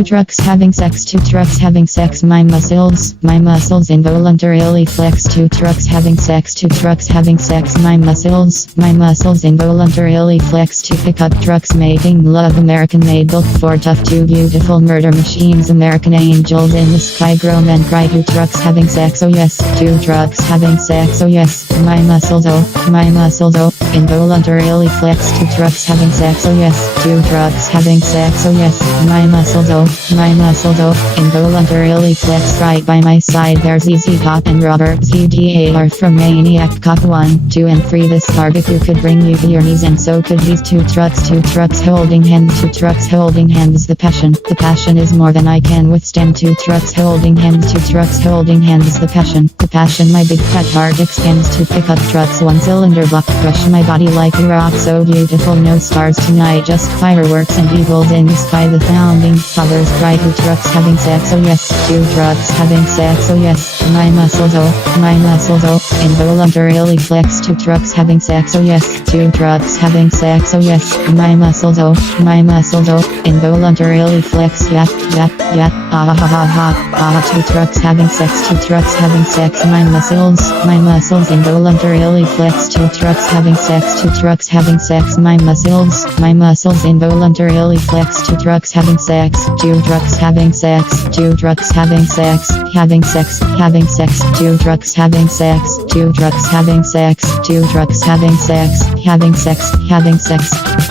Two trucks having sex, two trucks having sex, my muscles involuntarily flex. Two trucks having sex, two trucks having sex, my muscles involuntarily flex. To pick up trucks making love, American made, built for tough, two beautiful murder machines, American angels in the sky, grow men cry. Two trucks having sex, oh yes, two trucks having sex, oh yes, my muscles involuntarily flex. Two trucks having sex, oh yes, two trucks having sex, oh yes, my muscles involuntarily flex. Right by my side there's ZZ Top and Robert ZDAR from Maniac Cop. 1, 2 and 3. This barbecue could bring you to your knees, and so could these two trucks holding hands. Two trucks holding hands. The passion is more than I can withstand. Two trucks holding hands, two trucks holding hands. The passion my big fat heart extends. To pick up trucks, one cylinder block, crush my body like a rock. So beautiful, no stars tonight, just fireworks and eagles in the sky. The founding fathers cry. Two trucks having sex, oh yes, two trucks having sex, oh yes, my muscles involuntarily flex. Two trucks having sex, oh yes, two trucks having sex, oh yes, my muscles involuntarily flex. Yap, ah ha ha ha. Two trucks having sex, two trucks having sex, my muscles involuntarily flex. Two trucks having sex, two trucks having sex, my muscles involuntarily flex. Two trucks having sex, two trucks having sex, two trucks having sex, having sex, two trucks having sex, two trucks having sex, two trucks having sex, having sex.